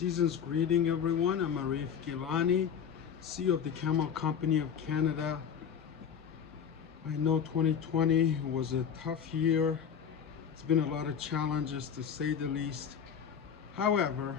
Season's greeting, everyone. I'm Arif Gilani, CEO of the Camel Company of Canada. I know 2020 was a tough year. It's been a lot of challenges, to say the least. However,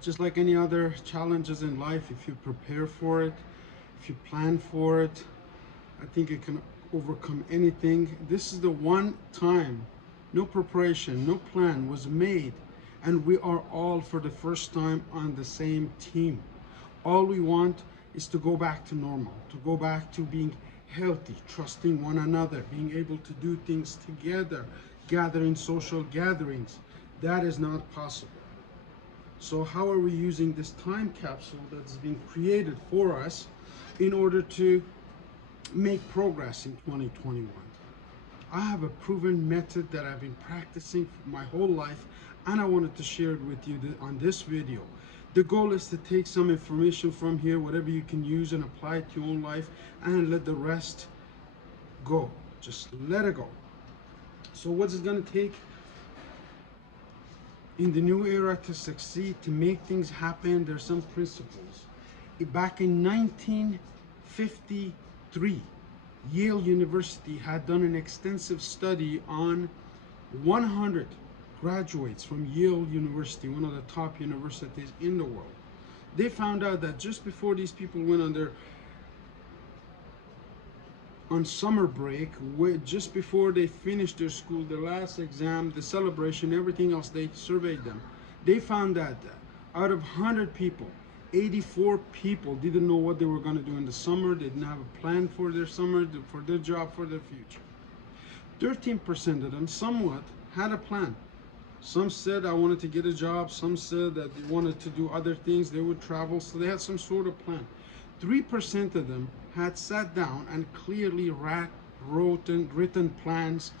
just like any other challenges in life, if you prepare for it, if you plan for it, I think it can overcome anything. This is the one time no preparation, no plan was made, and we are all for the first time on the same team. All we want is to go back to normal, to go back to being healthy, trusting one another, being able to do things together, gathering social gatherings. That is not possible. So how are we using this time capsule that's being created for us in order to make progress in 2021? I have a proven method that I've been practicing for my whole life, and I wanted to share it with you on this video. The goal is to take some information from here, whatever you can use, and apply it to your own life, and let the rest go. Just let it go. So what's it going to take in the new era to succeed, to make things happen? There's some principles. Back in 1953, Yale University had done an extensive study on 100 graduates from Yale University, one of the top universities in the world. They found out that just before these people went on summer break, just before they finished their school, the last exam, the celebration, everything else, they surveyed them. They found that out of 100 people, 84 people didn't know what they were going to do in the summer. They didn't have a plan for their summer, for their job, for their future. 13% of them somewhat had a plan. Some said, I wanted to get a job. Some said that they wanted to do other things. They would travel, so they had some sort of plan. 3% of them had sat down and clearly written plans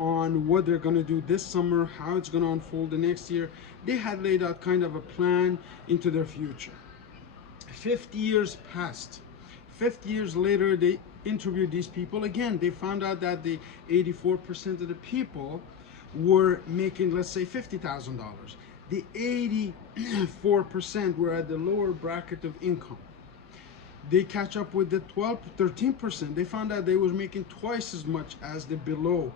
on what they're going to do this summer, how it's going to unfold the next year. They had laid out kind of a plan into their future. 50 years passed. 50 years later, they interviewed these people again. They found out that the 84% of the people were making, let's say, $50,000. The 84% were at the lower bracket of income. They catch up with the 13%. They found out they were making twice as much as the below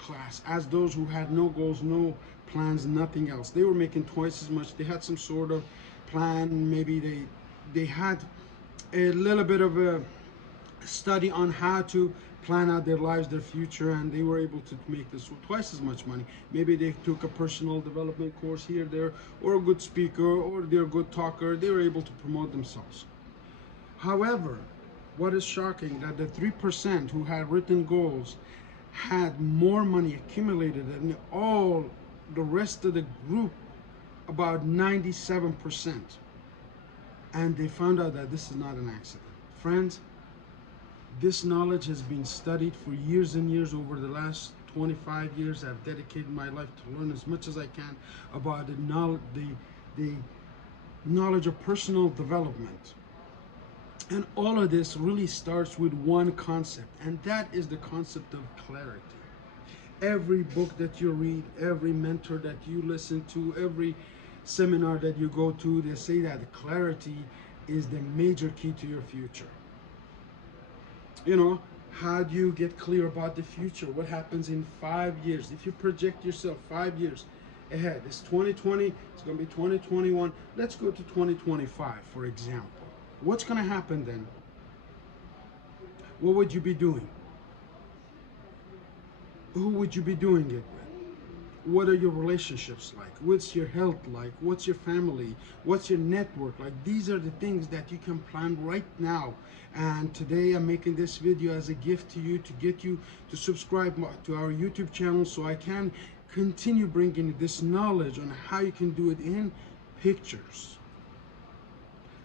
class, as those who had no goals, no plans, nothing else. They were making twice as much. They had some sort of plan. Maybe they had a little bit of a study on how to plan out their lives, their future, and they were able to make this twice as much money. Maybe they took a personal development course here, there, or a good speaker, or they're a good talker. They were able to promote themselves. However, what is shocking, that the 3% who had written goals had more money accumulated than all the rest of the group, about 97%. And they found out that this is not an accident. Friends, this knowledge has been studied for years and years. Over the last 25 years, I've dedicated my life to learn as much as I can about the knowledge of personal development. And all of this really starts with one concept, and that is the concept of clarity. Every book that you read, every mentor that you listen to, every seminar that you go to, they say that clarity is the major key to your future. You know, how do you get clear about the future? What happens in 5 years? If you project yourself 5 years ahead, it's 2020, it's going to be 2021. Let's go to 2025, for example. What's going to happen then? What would you be doing? Who would you be doing it with? What are your relationships like? What's your health like? What's your family? What's your network like? These are the things that you can plan right now. And today I'm making this video as a gift to you, to get you to subscribe to our YouTube channel, so I can continue bringing this knowledge on how you can do it in pictures.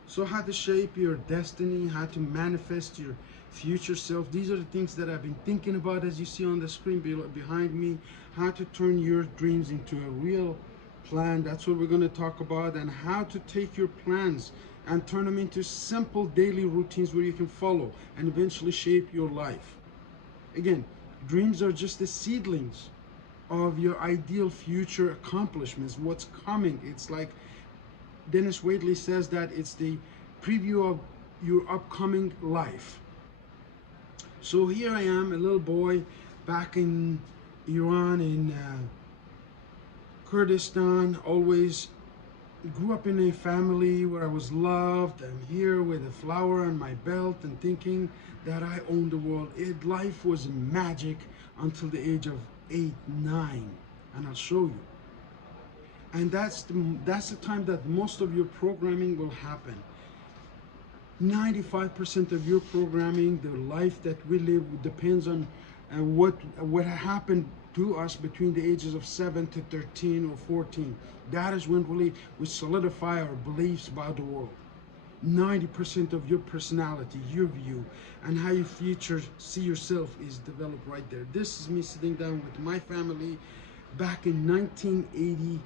So how to shape your destiny, how to manifest your future self. These are the things that I've been thinking about, as you see on the screen behind me. How to turn your dreams into a real plan. That's what we're going to talk about. And how to take your plans and turn them into simple daily routines where you can follow and eventually shape your life. Again, dreams are just the seedlings of your ideal future accomplishments, what's coming. It's like Dennis Waitley says that it's the preview of your upcoming life. So here I am, a little boy back in Iran, in Kurdistan, always grew up in a family where I was loved. I'm here with a flower on my belt and thinking that I owned the world. Life was magic until the age of 8, 9, and I'll show you. And that's the time that most of your programming will happen. 95% of your programming, the life that we live, depends on what happened to us between the ages of 7 to 13 or 14. That is when really we solidify our beliefs about the world. 90% of your personality, your view, and how you see yourself is developed right there. This is me sitting down with my family back in 1980s.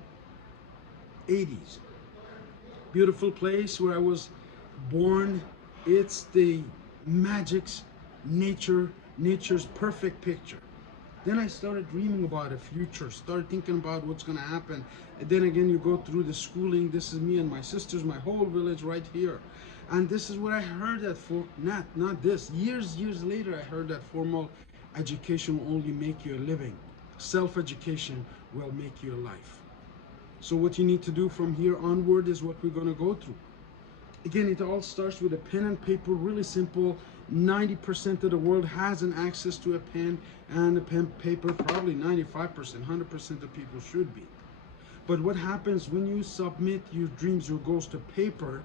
Beautiful place where I was born. It's the magic's nature's perfect picture. Then I started dreaming about a future, started thinking about what's going to happen. And then again, you go through the schooling. This is me and my sisters, my whole village right here. And this is what I heard that not this. Years later, I heard that formal education will only make you a living. Self-education will make you a life. So what you need to do from here onward is what we're going to go through. Again, it all starts with a pen and paper, really simple. 90% of the world has an access to a pen and a pen paper, probably 95%, 100% of people should be. But what happens when you submit your dreams, your goals to paper,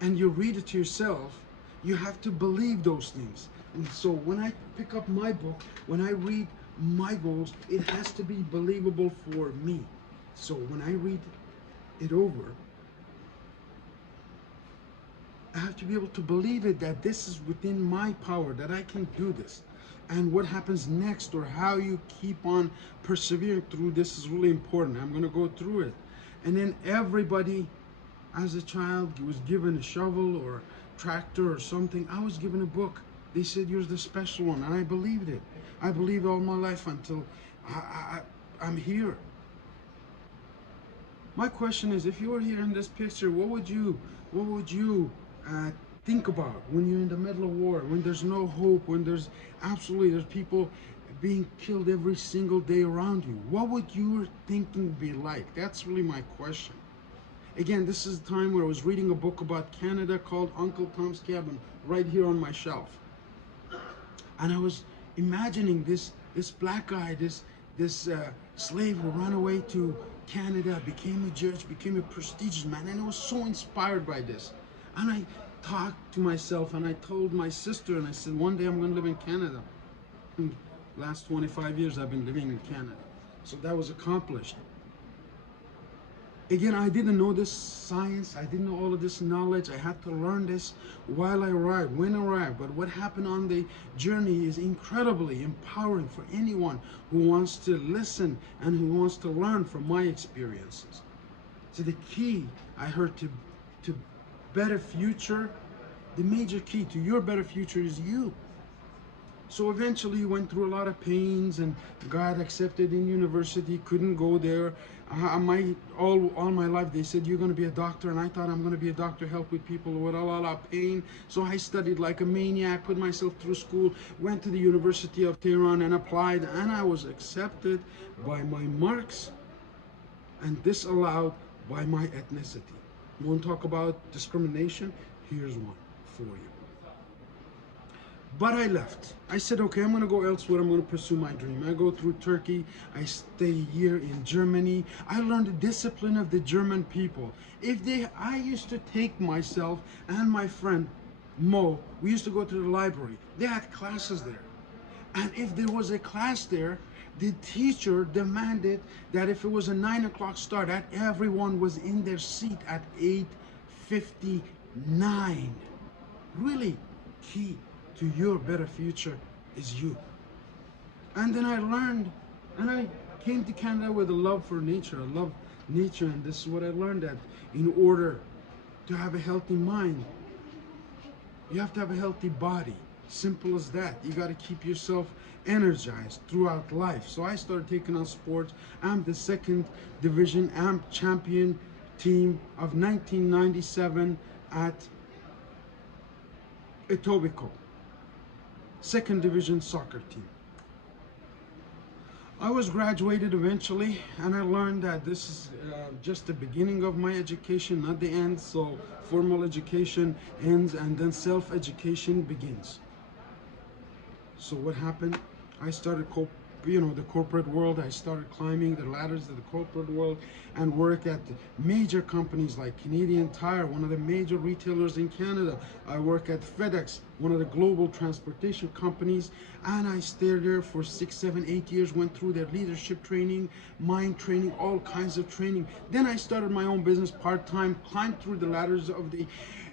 and you read it to yourself, you have to believe those things. And so when I pick up my book, when I read my goals, it has to be believable for me. So when I read it over, I have to be able to believe it, that this is within my power, that I can do this. And what happens next, or how you keep on persevering through this, is really important. I'm going to go through it. And then everybody, as a child, was given a shovel or a tractor or something. I was given a book. They said, you're the special one. And I believed it. I believed all my life until I'm here. My question is, if you were here in this picture, what would you think about when you're in the middle of war, when there's no hope, when there's people being killed every single day around you? What would your thinking be like? That's really my question. Again, this is the time where I was reading a book about Canada called Uncle Tom's Cabin, right here on my shelf. And I was imagining this black guy, this slave who ran away to Canada, became a judge, became a prestigious man, and I was so inspired by this. And I talked to myself, and I told my sister, and I said, one day I'm going to live in Canada. And last 25 years I've been living in Canada. So that was accomplished. Again, I didn't know this science. I didn't know all of this knowledge. I had to learn this while I arrived, when I arrived. But what happened on the journey is incredibly empowering for anyone who wants to listen and who wants to learn from my experiences. So the key, I heard, to better future, the major key to your better future is you. So eventually went through a lot of pains and got accepted in university, couldn't go there. All my life they said, you're going to be a doctor, and I thought I'm going to be a doctor, help with people with a lot of pain. So I studied like a maniac, put myself through school, went to the University of Tehran and applied, and I was accepted by my marks and disallowed by my ethnicity. You want to talk about discrimination? Here's one for you. But I left. I said, okay, I'm going to go elsewhere. I'm going to pursue my dream. I go through Turkey. I stay a year in Germany. I learned the discipline of the German people. I used to take myself and my friend Mo, we used to go to the library. They had classes there. And if there was a class there, the teacher demanded that if it was a 9 o'clock start, that everyone was in their seat at 8:59. Really key to your better future is you. And then I learned, and I came to Canada with a love for nature. I love nature, and this is what I learned, that in order to have a healthy mind, you have to have a healthy body. Simple as that. You got to keep yourself energized throughout life. So I started taking on sports. I'm the second division AMP champion team of 1997 at Etobicoke, second division soccer team. I was graduated eventually, and I learned that this is just the beginning of my education, not the end. So formal education ends and then self-education begins. So what happened? I started the corporate world. I started climbing the ladders of the corporate world and work at major companies like Canadian Tire, one of the major retailers in Canada. I work at FedEx, one of the global transportation companies, and I stayed there for 6, 7, 8 years, went through their leadership training, mind training, all kinds of training. Then I started my own business part-time, climbed through the ladders of the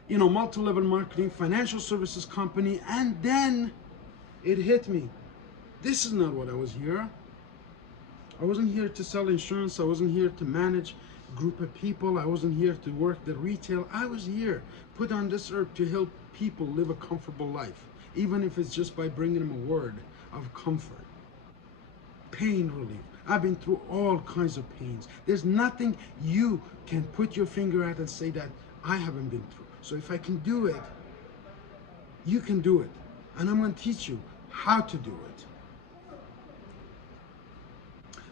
multi-level marketing financial services company, and then it hit me. This is not what I was here. I wasn't here to sell insurance. I wasn't here to manage a group of people. I wasn't here to work the retail. I was here, put on this earth to help people live a comfortable life, even if it's just by bringing them a word of comfort, pain relief. I've been through all kinds of pains. There's nothing you can put your finger at and say that I haven't been through. So if I can do it, you can do it. And I'm going to teach you how to do it.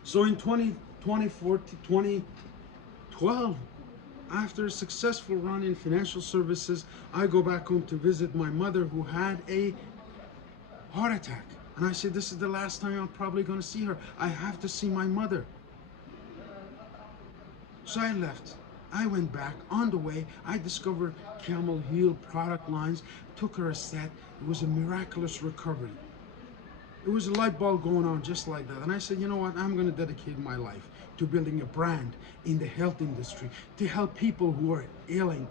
So in 2012, after a successful run in financial services, I go back home to visit my mother who had a heart attack. And I said, this is the last time I'm probably going to see her. I have to see my mother. So I left. I went back. On the way, I discovered Camel Heel product lines, took her a set. It was a miraculous recovery. It was a light bulb going on just like that. And I said, you know what? I'm going to dedicate my life to building a brand in the health industry to help people who are ailing,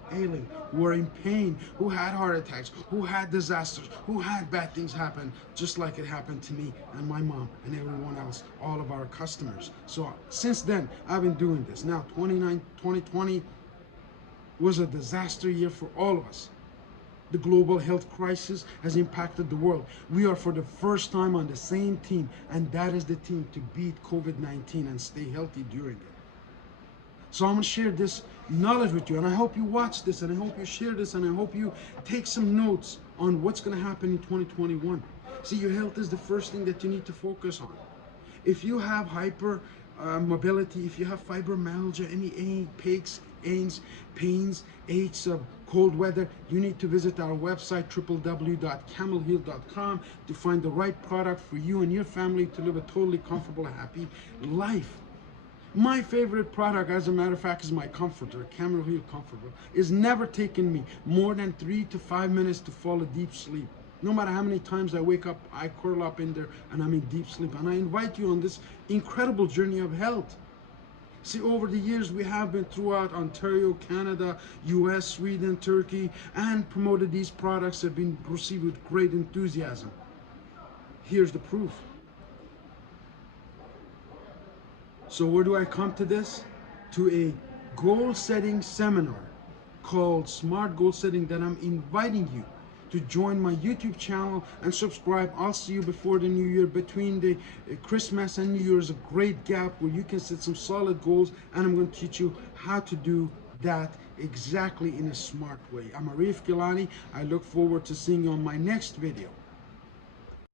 who are in pain, who had heart attacks, who had disasters, who had bad things happen, just like it happened to me and my mom and everyone else, all of our customers. So since then, I've been doing this. Now, 2020 was a disaster year for all of us. The global health crisis has impacted the world. We are for the first time on the same team, and that is the team to beat COVID-19 and stay healthy during it. So I'm going to share this knowledge with you, and I hope you watch this, and I hope you share this, and I hope you take some notes on what's going to happen in 2021. See, your health is the first thing that you need to focus on. If you have hyper mobility, if you have fibromyalgia, any aches, pains, aches of cold weather, you need to visit our website www.camelheal.com to find the right product for you and your family to live a totally comfortable, happy life. My favorite product, as a matter of fact, is my comforter, Camel Heel Comforter. It's never taken me more than 3 to 5 minutes to fall a deep sleep. No matter how many times I wake up, I curl up in there and I'm in deep sleep. And I invite you on this incredible journey of health. See, over the years, we have been throughout Ontario, Canada, US, Sweden, Turkey, and promoted these products have been received with great enthusiasm. Here's the proof. So where do I come to this? To a goal-setting seminar called Smart Goal Setting that I'm inviting you to join my YouTube channel and subscribe. I'll see you before the new year. Between the Christmas and New Year is a great gap where you can set some solid goals, and I'm going to teach you how to do that exactly in a smart way. I'm Arif Gilani. I look forward to seeing you on my next video.